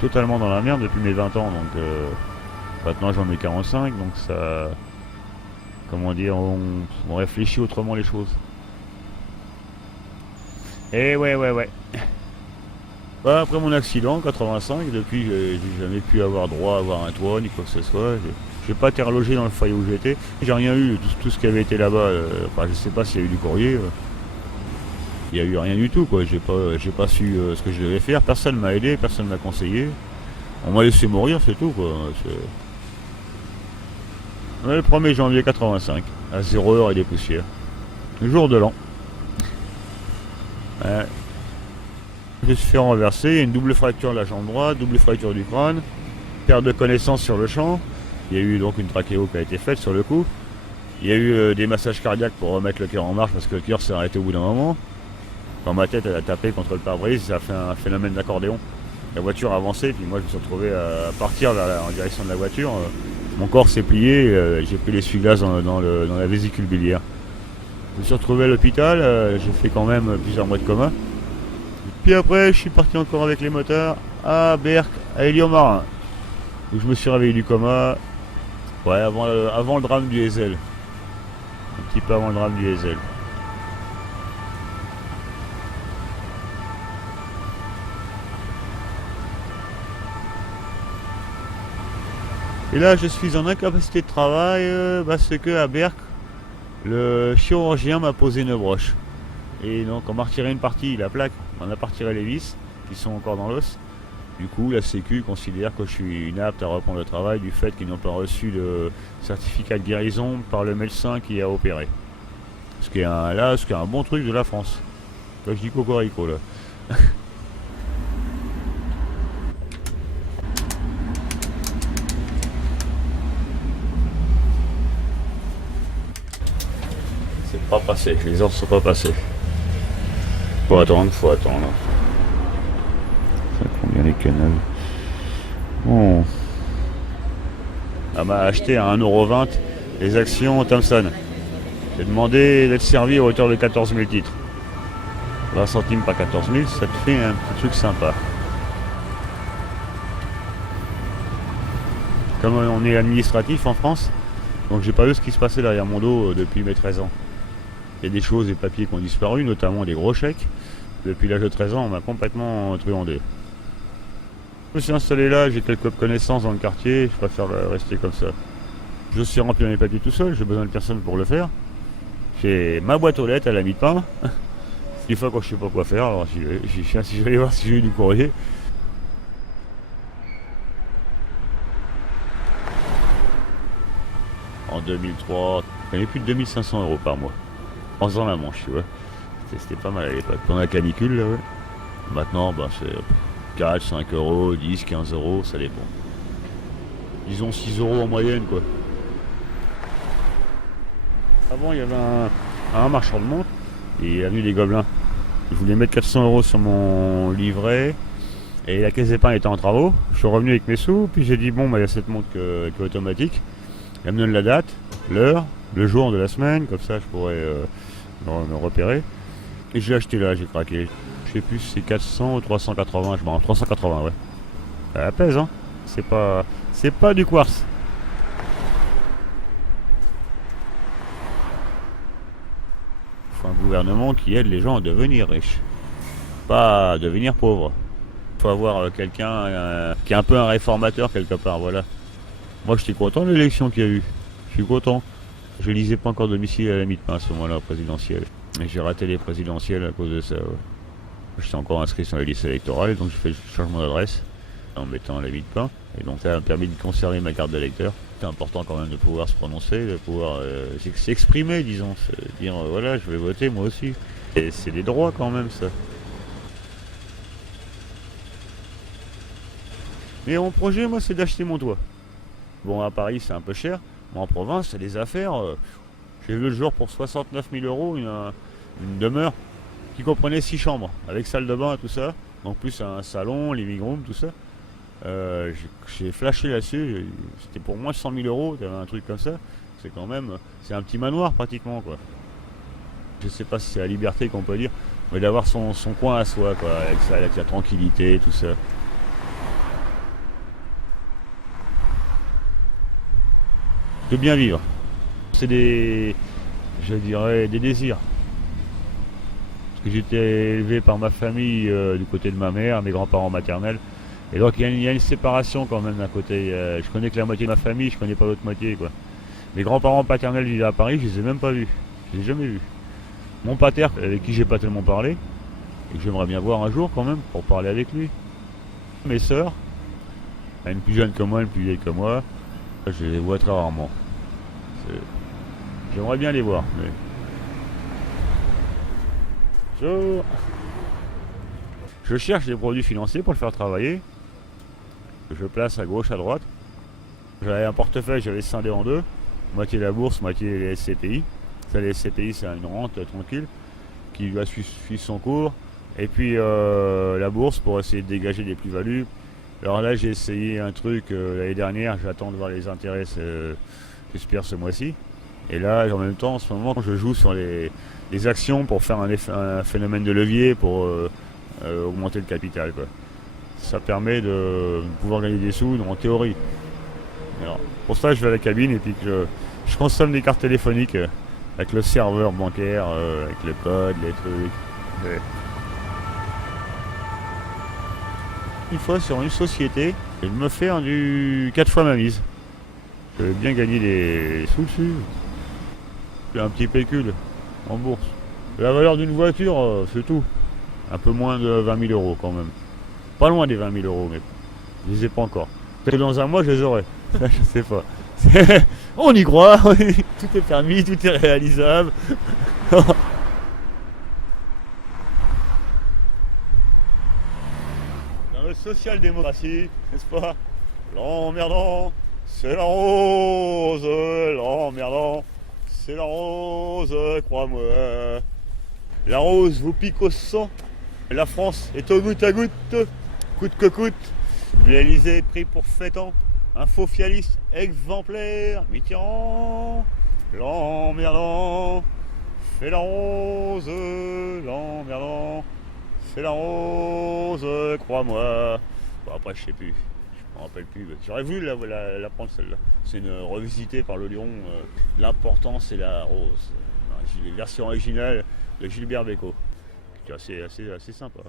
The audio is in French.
totalement dans la merde depuis mes 20 ans, donc maintenant j'en ai 45, donc ça, comment dire, on réfléchit autrement les choses. Et ouais. Bah, après mon accident, 85, depuis j'ai jamais pu avoir droit à avoir un toit ni quoi que ce soit. J'ai pas été relogé dans le foyer où j'étais. J'ai rien eu, tout ce qui avait été là-bas. Enfin, je sais pas s'il y a eu du courrier. Il y a eu rien du tout, quoi. J'ai pas su ce que je devais faire. Personne m'a aidé, personne m'a conseillé. On m'a laissé mourir, c'est tout, quoi. Ouais, le 1er janvier 85, à 0 h et des poussières. Le jour de l'an. Ouais. Je me suis fait renverser, il y a une double fracture de la jambe droite, double fracture du crâne, perte de connaissance sur le champ. Il y a eu donc une trachéo qui a été faite sur le coup. Il y a eu des massages cardiaques pour remettre le cœur en marche parce que le cœur s'est arrêté au bout d'un moment. Quand ma tête elle a tapé contre le pare-brise, ça a fait un phénomène d'accordéon. La voiture a avancé, puis moi je me suis retrouvé à partir en direction de la voiture. Mon corps s'est plié, j'ai pris l'essuie-glace dans la vésicule biliaire. Je me suis retrouvé à l'hôpital, j'ai fait quand même plusieurs mois de coma. Puis après, je suis parti encore avec les motards à Berck, à Hélion-Marin, où je me suis réveillé du coma, ouais, avant le drame du Heysel. Un petit peu avant le drame du Heysel. Et là, je suis en incapacité de travail parce que à Berck, le chirurgien m'a posé une broche. Et donc, on m'a retiré une partie, la plaque, on a pas retiré les vis qui sont encore dans l'os. Du coup, la Sécu considère que je suis inapte à reprendre le travail du fait qu'ils n'ont pas reçu le certificat de guérison par le médecin qui a opéré. Ce qui est un bon truc de la France. Là, je dis cocorico, là. C'est pas passé, les heures sont pas passées. Faut attendre. Ça combien les canals? Bon. Elle m'a acheté à 1,20 € les actions Thomson. J'ai demandé d'être servi à hauteur de 14 000 titres. 20 centimes par 14 000, ça te fait un petit truc sympa. Comme on est administratif en France, donc j'ai pas vu ce qui se passait derrière mon dos depuis mes 13 ans. Il y a des choses, des papiers qui ont disparu, notamment des gros chèques. Depuis l'âge de 13 ans, on m'a complètement truandé. Je me suis installé là, j'ai quelques connaissances dans le quartier, je préfère rester comme ça. Je suis rempli mes papiers tout seul, j'ai besoin de personne pour le faire. J'ai ma boîte aux lettres à la mi-pain. Des fois quand je sais pas quoi faire, alors si j'allais voir si j'ai eu du courrier. En 2003, il y avait plus de 2500 € par mois. En faisant la manche, tu vois. C'était pas mal à l'époque. Pendant la canicule, là, ouais. Maintenant, bah, c'est 4, 5 €, 10, 15 €, ça dépend. Disons 6 € en moyenne, quoi. Avant, il y avait un marchand de montres, et avenue des Gobelins. Je voulais mettre 400 € sur mon livret, et la caisse d'épargne était en travaux. Je suis revenu avec mes sous, puis j'ai dit, bon, bah, il y a cette montre qui est automatique. Elle me donne la date, l'heure, le jour de la semaine, comme ça je pourrais me repérer. Et j'ai acheté là, j'ai craqué. Je sais plus si c'est 400 ou 380, je m'en 380, ouais. Ça pèse, hein. C'est pas du quartz. Il faut un gouvernement qui aide les gens à devenir riches, pas à devenir pauvres. Il faut avoir quelqu'un qui est un peu un réformateur quelque part, voilà. Moi j'étais content de l'élection qu'il y a eu. Je suis content. Je lisais pas encore domicile à la mi-pain à ce moment-là, présidentielle. Et j'ai raté les présidentielles à cause de ça. Ouais. J'étais encore inscrit sur la liste électorale, donc j'ai fait le changement d'adresse en mettant la mi-pain. Et donc ça m'a permis de conserver ma carte d'électeur. C'est important quand même de pouvoir se prononcer, de pouvoir s'exprimer, disons. Dire voilà, je vais voter moi aussi. Et c'est des droits quand même ça. Mais mon projet, moi, c'est d'acheter mon toit. Bon, à Paris, c'est un peu cher. Mais en province, c'est des affaires. J'ai vu le jour pour 69 000 € une demeure qui comprenait 6 chambres, avec salle de bain et tout ça. En plus, un salon, living room, tout ça. J'ai flashé là-dessus. C'était pour moins de 100 000 €. T'avais un truc comme ça. C'est un petit manoir pratiquement, quoi. Je sais pas si c'est la liberté qu'on peut dire, mais d'avoir son coin à soi, quoi, avec la tranquillité, tout ça. de bien vivre. C'est je dirais, des désirs. Parce que j'étais élevé par ma famille du côté de ma mère, mes grands-parents maternels. Et donc il y a une séparation quand même d'un côté. Je connais que la moitié de ma famille, je connais pas l'autre moitié, quoi. Mes grands-parents paternels vivaient à Paris, je les ai même pas vus. Je les ai jamais vus. Mon pater, avec qui j'ai pas tellement parlé, et que j'aimerais bien voir un jour quand même, pour parler avec lui. Mes sœurs, une plus jeune que moi, une plus vieille que moi, je les vois très rarement. J'aimerais bien les voir, mais... Je cherche des produits financiers pour le faire travailler. Je place à gauche, à droite. J'avais un portefeuille, j'avais scindé en deux. Moitié la bourse, moitié les SCPI. Ça, les SCPI, c'est une rente tranquille qui va suivre son cours. Et puis la bourse pour essayer de dégager des plus-values. Alors là, j'ai essayé un truc l'année dernière. J'attends de voir les intérêts, j'espère, ce mois-ci. Et là, en même temps, en ce moment, je joue sur les actions pour faire un phénomène de levier pour augmenter le capital, quoi. Ça permet de pouvoir gagner des sous en théorie. Alors, pour ça, je vais à la cabine et puis que je consomme des cartes téléphoniques avec le serveur bancaire, avec le code, les trucs. Une fois sur une société, je me fais du 4 fois ma mise. Je vais bien gagner des sous dessus. J'ai un petit pécule en bourse. La valeur d'une voiture, c'est tout. Un peu moins de 20 000 euros quand même. Pas loin des 20 000 euros, mais je les ai pas encore. Peut-être que dans un mois, je les aurai. Je sais pas. On y croit. Tout est permis, tout est réalisable. Dans le social-démocratie, n'est-ce pas? L'emmerdant, c'est la rose. L'emmerdant, c'est la rose, crois-moi. La rose vous pique au sang. La France est au goutte à goutte, coûte que coûte. L'Élysée pris pour fêtant, un faux fialiste exemplaire, Mitterrand. L'emmerdant, fait la rose, l'emmerdant, fait la rose, crois-moi. Bon, après, je sais plus, je me rappelle plus. J'aurais voulu la prendre celle-là. C'est une revisitée par le Lion, l'importance c'est la rose. La version originale de Gilbert Bécaud, qui est assez sympa.